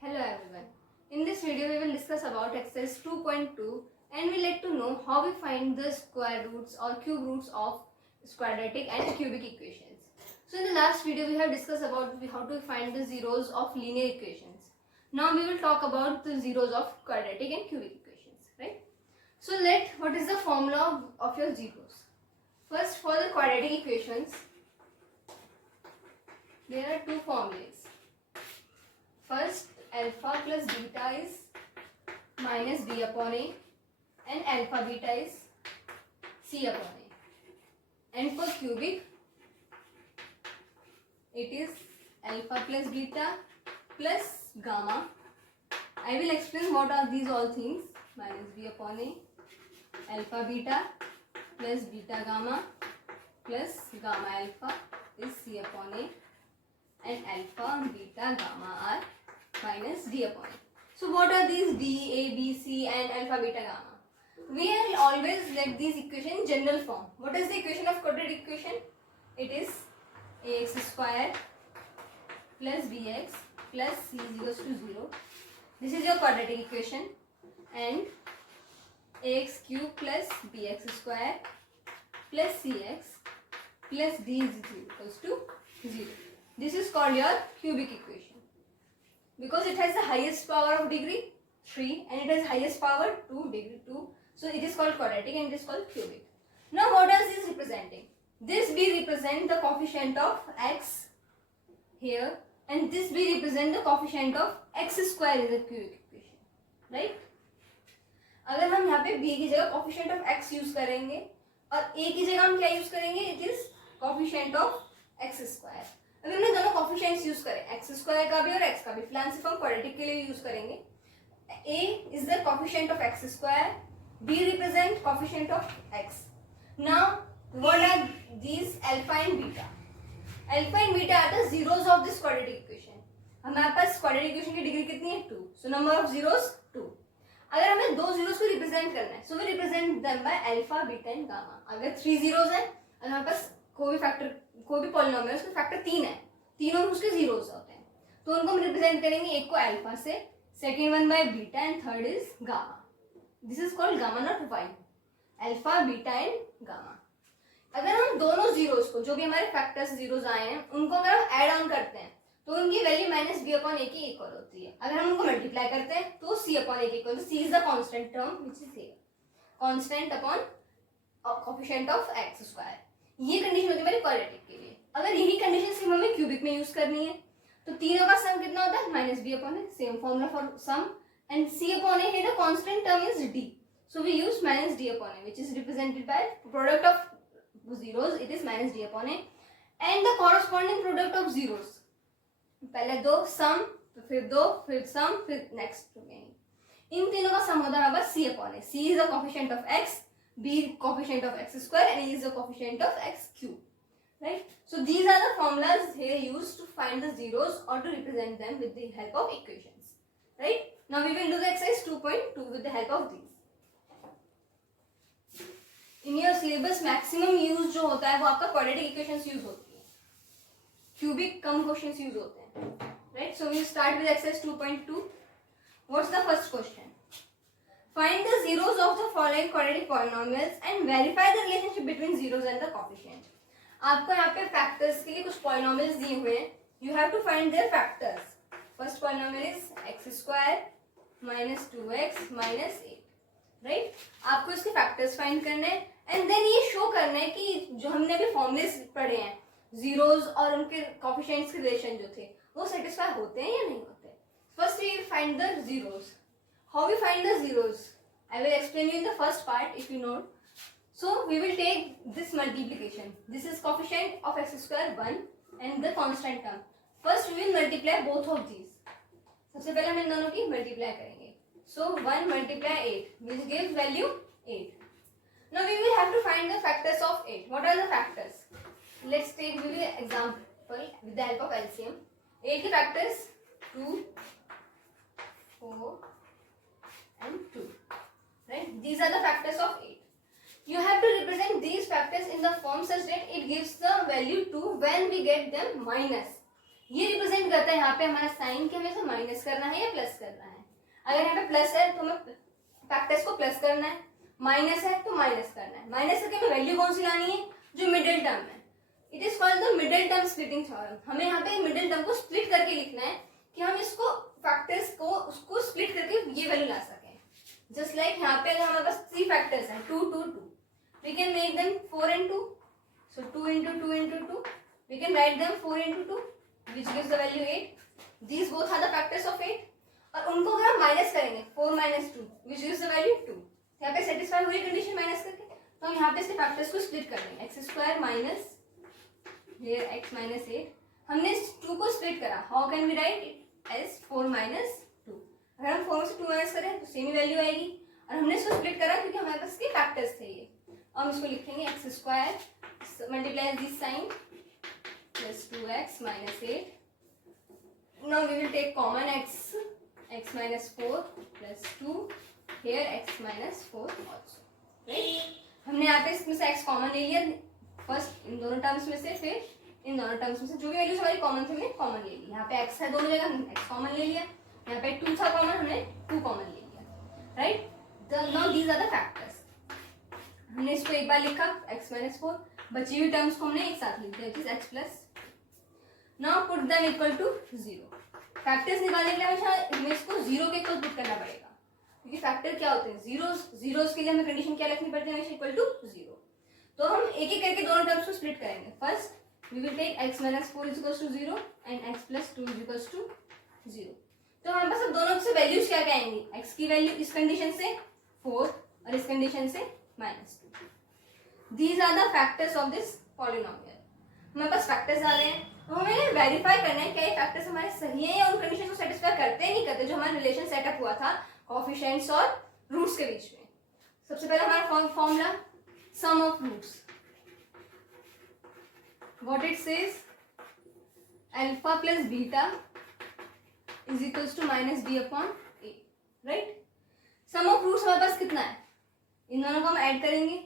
Hello everyone. In this video we will discuss about exercise 2.2 and we let to know how we find the square roots or cube roots of quadratic and cubic equations. So in the last video we have discussed about how to find the zeros of linear equations. Now we will talk about the zeros of quadratic and cubic equations, right? So what is the formula of your zeros? First, for the quadratic equations there are two formulas. First, alpha plus beta is minus b upon a and alpha beta is c upon a. And for cubic, it is alpha plus beta plus gamma. I will explain what are these all things. Minus b upon a, alpha beta plus beta gamma plus gamma alpha is c upon a, and alpha, beta, gamma are minus d upon a. So what are these d, a, b, c and alpha, beta, gamma? We will always let these equation in general form. What is the equation of quadratic equation? It is ax square plus bx plus c is equals to 0. This is your quadratic equation, and ax cube plus bx square plus cx plus d is equals to 0. This is called your cubic equation because it has the highest power of degree 3 and it has highest power 2 degree 2. So it is called quadratic and it is called cubic. Now what is this representing? This b represent the coefficient of x here and this b represent the coefficient of x square in the cubic equation, right? अगर हम यहाँ पे b की जगह coefficient of x use करेंगे और a की जगह हम क्या यूज करेंगे? It is coefficient of x square. अगर हमने दोनों कोफिशिएंट्स यूज करें x स्क्वायर का भी और x का भी, फिलहाल सिर्फ हम क्वाड्रेटिक के लिए यूज करेंगे. a is the coefficient of x square, b represent coefficient of x. Now what are these alpha and beta? Alpha and beta are the zeros of this quadratic equation. हमारे पास quadratic equation की degree कितनी है? 2. So number of zeros 2. अगर हमें दो zeros को represent करना है, so we represent them by alpha, beta and gamma. अगर 3 zeros है और हमारे पास कोई भी पॉलिनोमियल उसका फैक्टर 3 है, तीनों उसके जीरोस होते हैं, तो उनको हम रिप्रेजेंट करेंगे. एक को अल्फा से, second one by beta and third is gamma. This is called gamma not Y. Alpha, beta and gamma. अगर हम दोनों जीरोस को, जो भी हमारे फैक्टर्स जीरोस आए हैं, उनको अगर हम ऐड ऑन करते हैं तो उनकी वैल्यू माइनस बी अपॉन ए की इक्वल होती है. अगर हम उनको मल्टीप्लाई करते हैं तो सी अपॉन ए की equal. C is the constant term which is here, constant upon coefficient of x square. ये कंडीशन होती है हमारी क्वाड्रेटिक के लिए. अगर यही कंडीशन सिर्फ हमें क्यूबिक में यूज करनी है तो तीनों का सम कितना होता है? Minus B upon A. Same formula for sum and C upon A the constant term is D, so we use minus D upon A which is represented by product of zeros. It is minus d upon a and the corresponding product of zeros. पहले दो सम, फिर दो, फिर सम, फिर next remaining. इन तीनों का सम होता है c upon a. c is the coefficient of x, b coefficient of x square and a is the coefficient of x cube, right? So these are the formulas here used to find the zeros or to represent them with the help of equations, right? Now we will do the exercise 2.2 with the help of these. In your syllabus maximum use जो होता है वो आपका quadratic equations use होती है, cubic कम questions use होते हैं, right? So we start with exercise 2.2. What's the first question? Find the zeros of the following quadratic polynomials and verify the relationship between zeros and the coefficient. आपको यहाँ पे factors के लिए कुछ polynomials दिए हुए हैं. You have to find their factors. First polynomial is x square minus 2x minus 8, right? आपको इसके फैक्टर्स फाइंड करने हैं एंड देन ये शो करना है कि जो हमने अभी फॉर्मूलेस पढ़े हैं, जीरोस और उनके कोएफिशिएंट्स के रिलेशन जो थे वो सेटिस्फाई होते हैं या नहीं होते. First we find the zeros. How we find the zeros I will explain you in the first part if you note. So we will take this multiplication. This is coefficient of x square 1 and the constant term. First we will multiply both of these. सबसे पहले हम इन दोनों की multiply करेंगे. So 1 multiply 8 which gives value 8. Now we will have to find the factors of 8. What are the factors? Let's take the example with the help of LCM. 8 के factors 2, 4 and 2. Right? These are the factors of 8. You have to represent these factors in the form such that it gives the value 2 when we get them minus. ये represent करता है यहाँ पे हमारा sign कि हमें इसे माइनस करना है या प्लस करना है। अगर यहाँ पे प्लस है तो हमें फैक्टर्स को प्लस करना है, माइनस है तो माइनस करना है। माइनस करके हमें वैल्यू कौन सी लानी है, जो मिडिल टर्म है। It is called the middle term splitting theorem. हमें यहाँ पे मिडिल टर्म को स्प्लिट करके लिखना है कि हम इसको फैक्टर्स को उसको स्प्लिट करके ये वैल्यू ला सकें। जस्ट लाइक यहाँ पे अगर हमारे पास 3 फैक्टर्स हैं 2 2 2, we can make them 4 and 2, so 2 into 2 into 2, we can write them 4 into 2 which gives the value 8. These both are the factors of 8 और उनको अगर हम माइनस करेंगे 4 minus 2 which gives the value 2, यहाँ पे सेटिस्फाई हुई condition minus करके, तो हम यहाँ पे इसके फैक्टर्स को स्प्लिट कर देंगे। X square minus here x minus 8, हमने इस 2 को स्प्लिट करा, how can we write it as 4 minus 2। अगर हम 4 से 2 माइनस करें तो सेम ही वैल्यू आएगी, और हमने इसको स्प्लिट करा क्योंकि हमारे पास इसके फैक्टर्स थे ये। हम इसको लिखेंगे x square multiply this sign plus 2x minus 8। Now we will take common x minus 4 plus 2 here x minus 4 also, right? हमने यहाँ पे इसमें से x कॉमन ले लिया फर्स्ट इन दोनों टर्म्स में से, फिर इन दोनों टर्म्स में से जो भी वैल्यूज हमारी कॉमन थी हमने कॉमन ले ली। यहाँ पे x है दोनों जगह, x कॉमन ले लिया। यहाँ पे 2 था कॉमन, हमने 2 कॉमन ले लिया, right? Now these are the factors. हमने इसको एक बार लिखा x minus 4, बची हुई टर्म्स को हमने एक साथ लिख दिया, which is x plus। Now put them equal to 0। Factors निकालने के लिए हमें इसको 0 के इक्वल पुट करना पड़ेगा, क्योंकि फैक्टर क्या होते हैं जीरोस के लिए हमें कंडीशन क्या रखनी पड़ती है, हमेशा इक्वल टू 0। तो हम एक एक करके दोनों टर्म्स को स्प्लिट करेंगे। First we will take x minus 4 is equals to 0 and x plus 2 is equals to 0। तो हमारे पास अब दोनों से वैल्यूज क्या क्या आएंगी, x की वैल्यू इस कंडीशन से 4 और इस कंडीशन से -2। These are the factors of this polynomial. हमारे पास फैक्टर्स आ गए हैं, तो हमें वेरीफाई करना है क्या ये फैक्टर्स हमारे सही है या उन कंडीशन को सेटिस्फाई करते हैं नहीं करते, जो हमारा रिलेशन सेटअप हुआ था कोएफिशिएंट्स और रूट्स के बीच में। सबसे पहले हमारा formula sum of roots, what it says, alpha plus beta is equals to minus B upon a, right? Sum of roots हमारे पास कितना है, इन दोनों को हम ऐड करेंगे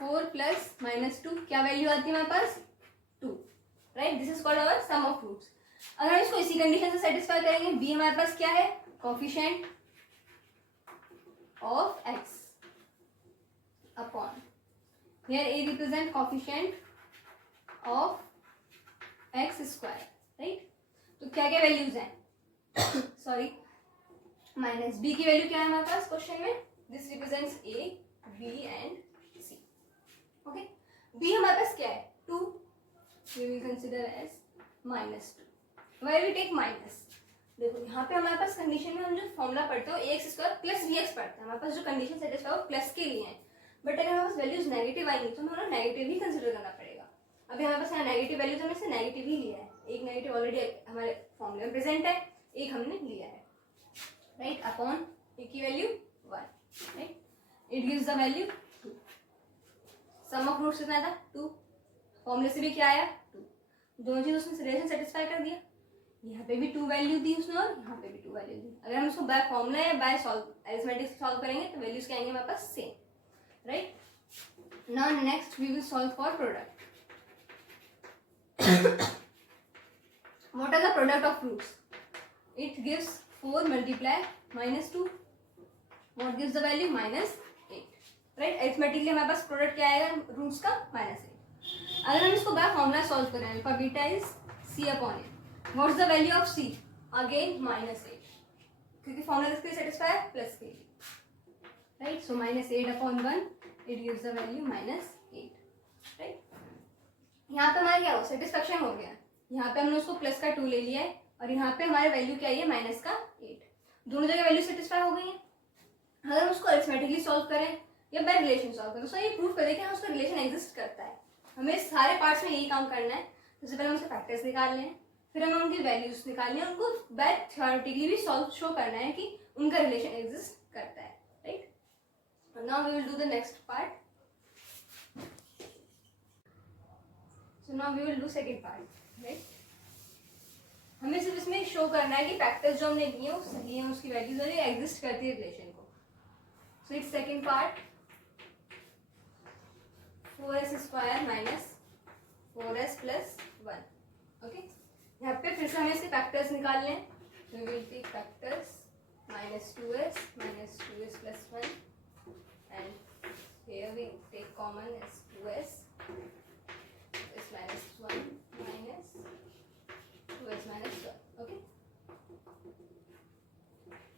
4 प्लस -2, क्या वैल्यू आती है हमारे पास 2, right? This is called our sum of roots. अगर हम इसको इसी कंडीशन से सेटिस्फाई करेंगे, बी हमारे पास क्या है, coefficient of x upon, here a represent coefficient of x square, right? तो क्या क्या वैल्यूज हैं सॉरी, माइनस b की वैल्यू क्या है हमारे पास क्वेश्चन में, this represents a b and c, okay? b हमारे पास क्या है 2, we will consider as -2। why we take minus, देखो यहाँ पे हमारे पास कंडीशन में हम जो फॉर्मूला पढ़ते हो ax स्क्वायर प्लस bx पढ़ते हैं, हमारे पास जो कंडीशन सेटिस्फाई हो प्लस के लिए है, बट अगर हमारे पास वैल्यूज नेगेटिव आएंगी तो हमें नेगेटिव ही कंसिडर करना पड़ेगा। अभी हमारे पास यहाँ नेगेटिव वैल्यूज हमने से नेगेटिव ही लिया है, एक नेगेटिव ऑलरेडी हमारे फॉर्मूले में प्रेजेंट है, एक हमने लिया है, राइट? अपॉन ए की value 1, right? It gives the value 2। Sum of roots कितना था 2, फॉर्मूले से भी क्या आया 2, दोनों चीज उसने रिलेशन सेटिस्फाई कर दिया। यहाँ पे भी 2 वैल्यू दी उसने और यहाँ पे भी 2 वैल्यू दी। अगर हम इसको बाय फॉर्मूला या बाय अरिथमेटिक सॉल्व करेंगे तो वैल्यूज क्या आएंगे हमारे पास same, right? Now next we will solve for product। What are the product of roots? It gives 4 multiply -2, what gives the value -8, right? Arithmetically हमारे पास प्रोडक्ट क्या आएगा roots का -8। अगर हम इसको बाय फॉर्मूला सॉल्व करें, alpha beta is c upon A, what is the value of c, again -8, क्योंकि formula किसके सेटिस्फाई है प्लस के लिए, right? So -8 upon 1 it gives the value -8, right? यहाँ पे हमारा क्या हो सेटिस्फेक्शन हो गया, यहाँ पे हमने उसको प्लस का 2 ले लिया है और यहाँ पे हमारे वैल्यू क्या है माइनस का 8, दोनों जगह वैल्यू सेटिस्फाई हो गई है। अगर हम उसको अरिथमेटिकली सॉल्व करें या बाय रिलेशन सॉल्व करें, तो ये प्रूव करें कि हाँ उसका रिलेशन एग्जिस्ट करता है। हमें सारे पार्ट्स में यही काम करना है। सबसे पहले हम उसके फैक्टर्स निकालने हैं, फिर हमें उनकी वैल्यूज निकालनी है, उनको बाय थ्योरेटिकली भी सॉल्व शो करना है कि उनका रिलेशन एग्जिस्ट करता है, right? Now we will do the next part. So now we will do second part, right? हमें सिर्फ इसमें शो करना है कि फैक्टर्स जो हमने लिए वो सही है, उसकी वैल्यूज और ये एग्जिस्ट करती है रिलेशन को। So it's second part 4s square minus 4s plus 1, okay? यहाँ पे will take factors minus 2s plus 1, and here we take common as 2s is minus 1 minus 2s minus 1. Okay,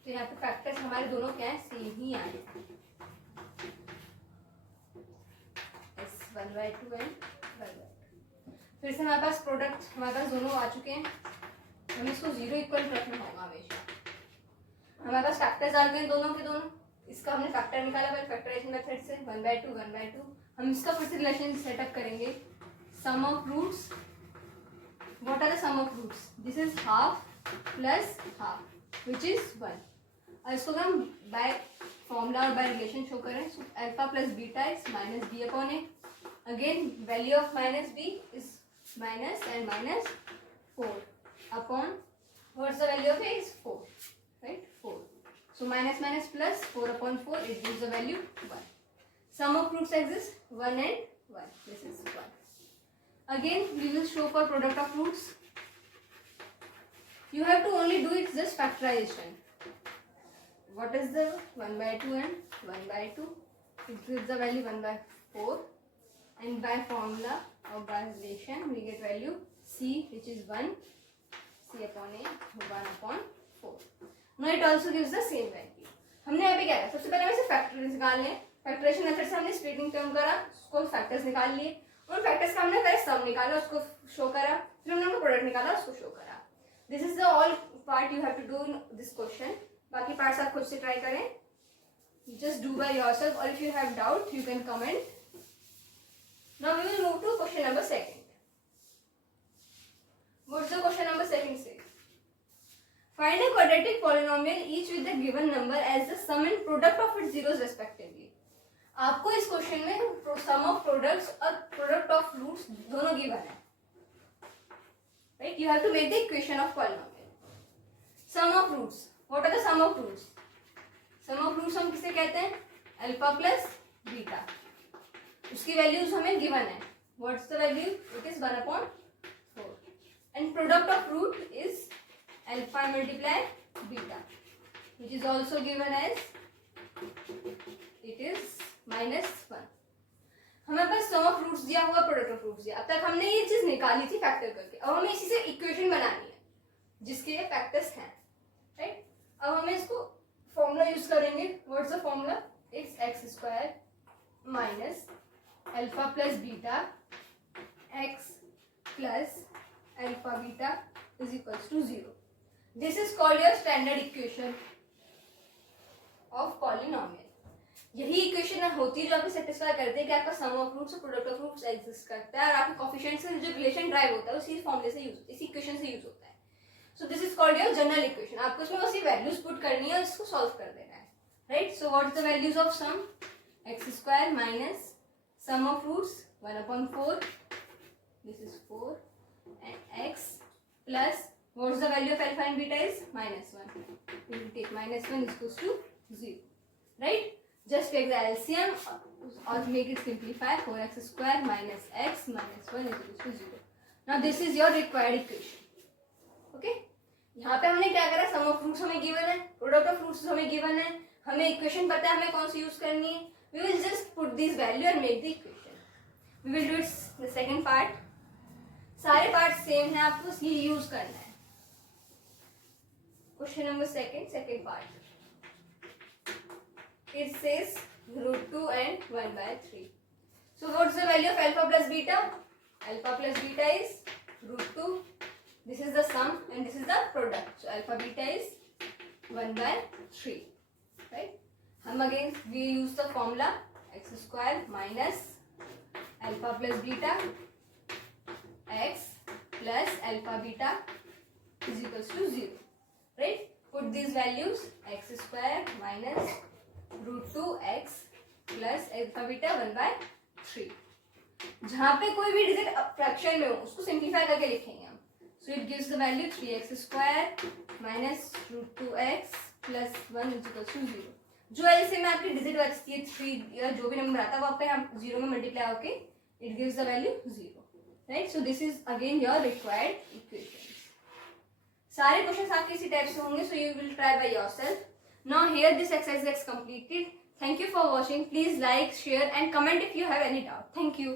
तो यहाँ पे factors हमारे दोनों क्या है, सेम ही आए, एस 1/2 एंड 1/2. फिर से हमारे पास प्रोडक्ट, हमारे पास दोनों आ चुके हैं. हमें इसको जीरो इक्वल रखना होगा हमेशा. हमारे पास फैक्टर्स आ गए दोनों के दोनों. इसका हमने फैक्टर निकाला बाय फैक्टराइजेशन मेथड से 1/2. हम इसका फिर से रिलेशन सेटअप करेंगे. Sum of roots, what are the sum of roots? This is half plus half which is 1. और इसको हम बाय फॉर्मूला और बाय रिलेशन शो करें. So alpha plus beta is minus B upon A. Again value of minus B is minus and minus 4 upon, what's the value of a is 4, right? 4. So minus minus plus 4 upon 4, it gives the value 1. Sum of roots exist 1 and 1. This is 1. Again we will show for product of roots. You have to only do it just factorization. What is the 1/2 and 1/2? It gives the value 1/4, and by formula or by relation we get value c, which is 1. C upon a 1 upon 4. Now it also gives the same value. हमने अभी क्या किया, सबसे पहले हमें factors निकालने हैं. Factorisation method से हमने स्प्लिटिंग टर्म करा, उसको फैक्टर्स निकाल लिए. उन फैक्टर्स का हमने पहले सम निकाला, उसको शो करा. फिर हमने प्रोडक्ट निकाला, उसको शो करा. This is the all part you have to do in this question. बाकी पार्ट्स आप खुद से ट्राई करें. जस्ट डू बाय योरसेल्फ, और if you have doubt you can comment. Now we will move to question number 2. What's the question number 2 say? Find a quadratic polynomial each with the given number as the sum and product of its zeros respectively. आपको इस question में sum of products और product of roots दोनों given है. Right, you have to make the equation of polynomial. Sum of roots, what are the sum of roots? Sum of roots हम किसे कहते हैं? Alpha plus beta. उसकी values हमें given है. What's the value? It is 1/4. And product of root is alpha multiply beta, which is also given as it is -1. हमारे पास सम of roots दिया हुआ, प्रोडक्ट ऑफ रूट्स दिया. अब तक हमने ये चीज निकाली थी फैक्टर करके. अब हमें इसी से इक्वेशन बनानी है जिसके ये फैक्टर्स हैं. राइट, अब हमें इसको फॉर्मूला यूज करेंगे. What's the formula? It's x² minus alpha plus beta x plus alpha beta is equals to 0. This is called your standard equation of polynomial. यही इक्वेशन होती है जो आपको सेटिस्फाई करती है कि आपका सम ऑफ रूट्स और प्रोडक्ट ऑफ रूट्स एग्जिस्ट करता है, और आपके कोफिशिएंट से जो रिलेशन ड्राइव होता है उसी फॉर्मूले से यूज, इसी इक्वेशन से यूज होता है. So this is called your general equation. आपको इसमें बस ये वैल्यूज पुट करनी है और इसको सॉल्व कर देना है. Right, so what is the values of sum? x² minus sum of roots 1/4. This is 4. and x plus what's the value of alpha and beta is -1. We will take -1 is equals to 0. Right, just take the LCM or make it simplify. 4x² minus x minus 1 is equals to 0. Now this is your required equation. Okay, यहाँ पे हमने क्या करा? सम of roots हमें given है, product of roots हमें given है, हमें इक्वेशन पता है हमें कौन सी यूज करनी है. We will just put this value and make the equation. We will do it the second part. सारे पार्ट सेम है, आपको ये यूज करना है. Question number 2, second part. It says √2 and 1/3. So what's the value of alpha plus beta? Alpha plus beta is √2. This is the sum and this is the product. So alpha beta is 1/3. Right, हम again we use the formula x² minus alpha plus beta x plus alpha beta is equals to 0. Right? Put these values x² minus √2x plus alpha beta 1/3. जहाँ पे कोई भी digit fraction में हो उसको simplify करके लिखेंगे हम. So it gives the value 3x² minus √2x plus 1 is equals to 0. जो एलसीएम में आपकी डिजिट बचती है 3 या जो भी नंबर आता है वो आपका यहाँ 0 में मल्टीप्लाई होके it gives the value 0. Right, so this is again your required equations. सारे क्वेश्चन आपके इसी टाइप से होंगे, so you will try by yourself. Now here this exercise is completed. Thank you for watching. Please like, share and comment if you have any doubt. Thank you.